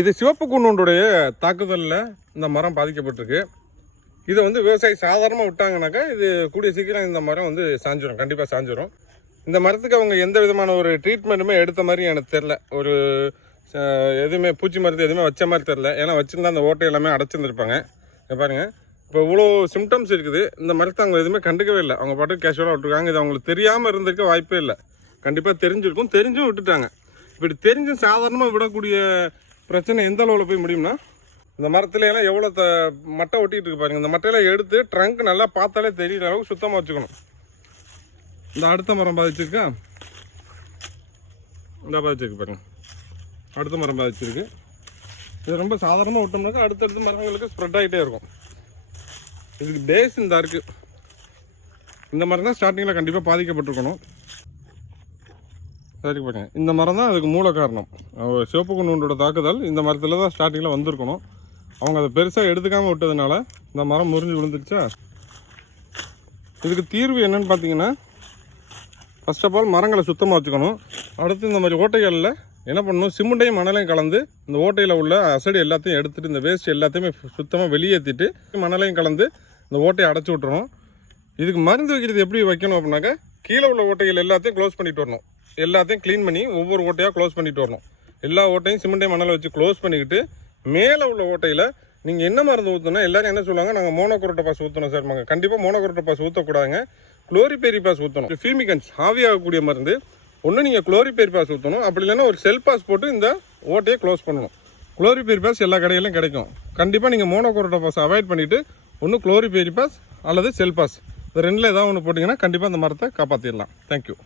இது சிவப்பு கூண்டுடைய தாக்குதலில் இந்த மரம் பாதிக்கப்பட்டிருக்கு. இதை வந்து விவசாயி சாதாரணமாக விட்டாங்கனாக்கா இது கூடிய சீக்கிரம் இந்த மரம் வந்து சாஞ்சிடும், கண்டிப்பாக சாஞ்சிடும். இந்த மரத்துக்கு அவங்க எந்த விதமான ஒரு ட்ரீட்மெண்ட்டுமே எடுத்த மாதிரி எனக்கு தெரில. ஒரு எதுவுமே பூச்சி மருந்து எதுவுமே வச்ச மாதிரி தெரில. ஏன்னா வச்சுருந்தா அந்த ஓட்டை எல்லாமே அடைச்சிருந்துருப்பாங்க. பாருங்கள், இப்போ இவ்வளோ சிம்டம்ஸ் இருக்குது. இந்த மரத்தை அவங்க எதுவுமே கண்டுக்கவே இல்லை. அவங்க பாட்டுக்கு கேஷுவலாக விட்டுருக்காங்க. இது அவங்களுக்கு தெரியாமல் இருந்திருக்க வாய்ப்பே இல்லை. கண்டிப்பாக தெரிஞ்சிருக்கும், தெரிஞ்சும் விட்டுட்டாங்க. இப்படி தெரிஞ்சும் சாதாரணமாக விடக்கூடிய பிரச்சனை எந்த அளவில் போய் முடியும்னா, இந்த மரத்துல எல்லாம் எவ்வளோ மட்டை ஒட்டிகிட்டு இருக்கு பாருங்கள். இந்த மட்டையெல்லாம் எடுத்து ட்ரங்க் நல்லா பார்த்தாலே தெரியிற அளவுக்கு சுத்தமாக வச்சுக்கணும். இந்த அடுத்த மரம் பாதிச்சிருக்கா, இந்த பாதிச்சிருக்கு பாருங்கள். அடுத்த மரம் பாதிச்சிருக்கு. இது ரொம்ப சாதாரணமாக விட்டோம்னாக்கா அடுத்தடுத்த மரங்களுக்கு ஸ்ப்ரெட் ஆகிட்டே இருக்கும். இதுக்கு பேஸ் இந்த இருக்குது. இந்த மரம் தான் ஸ்டார்டிங்கில் கண்டிப்பாக பாதிக்கப்பட்டிருக்கணும். சரி பாருங்க, இந்த மரம் தான் அதுக்கு மூல காரணம். சிவப்பு கூண்டோட தாக்குதல் இந்த மரத்தில் தான் ஸ்டார்டிங்கில் வந்திருக்கணும். அவங்க அதை பெருசாக எடுத்துக்காமல் விட்டதுனால இந்த மரம் முறிஞ்சு விழுந்துருச்சா. இதுக்கு தீர்வு என்னன்னு பார்த்தீங்கன்னா, ஃபர்ஸ்ட் ஆஃப் ஆல் மரங்களை சுத்தமாக வச்சுக்கணும். அடுத்து இந்த மாதிரி ஓட்டைகளில் என்ன பண்ணணும், சிமெண்டையும் மணலையும் கலந்து இந்த ஓட்டையில் உள்ள அசடி எல்லாத்தையும் எடுத்துகிட்டு இந்த வேஸ்ட் எல்லாத்தையுமே சுத்தமாக வெளியேற்றிட்டு மணலையும் கலந்து இந்த ஓட்டையை அடைச்சி விட்டுறணும். இதுக்கு மருந்து வைக்கிறது எப்படி வைக்கணும் அப்படின்னாக்கா, கீழே உள்ள ஓட்டைகள் எல்லாத்தையும் க்ளோஸ் பண்ணிட்டு வரணும். எல்லாத்தையும் க்ளீன் பண்ணி ஒவ்வொரு ஓட்டையாக க்ளோஸ் பண்ணிட்டு வரணும். எல்லா ஓட்டையும் சிமெண்டையும் மணலை வச்சு க்ளோஸ் பண்ணிக்கிட்டு மேலே உள்ள ஓட்டையில் நீங்கள் என்ன மருந்து ஊற்றணும், எல்லோரும் என்ன சொல்லுவாங்க, நாங்கள் மோனோக்ரோட்டோபாஸ் ஊற்றணும் சார். கண்டிப்பாக மோனோக்ரோட்டோபாஸ் ஊற்றக்கூடாதுங்க. குளோரிபெரிபாஸ் ஊற்றணும். ஃபியூமிகன்ஸ் ஆவியாகக்கூடிய மருந்து. ஒன்று நீங்கள் குளோரிபெரிபாஸ் ஊற்றணும், அப்படி இல்லைன்னா ஒரு செல்பாஸ் போட்டு இந்த ஓட்டையை க்ளோஸ் பண்ணணும். குளோரிபெரிபாஸ் எல்லா கடையிலும் கிடைக்கும். கண்டிப்பாக நீங்கள் மோனோக்ரோட்டோபாஸ் அவாய்ட் பண்ணிவிட்டு ஒன்று குளோரிபெரிபாஸ் அல்லது செல்பாஸ், இந்த ரெண்டில் ஏதாவது ஒன்று போட்டிங்கன்னா கண்டிப்பாக அந்த மரத்தை காப்பாற்றிடலாம். தேங்க்யூ.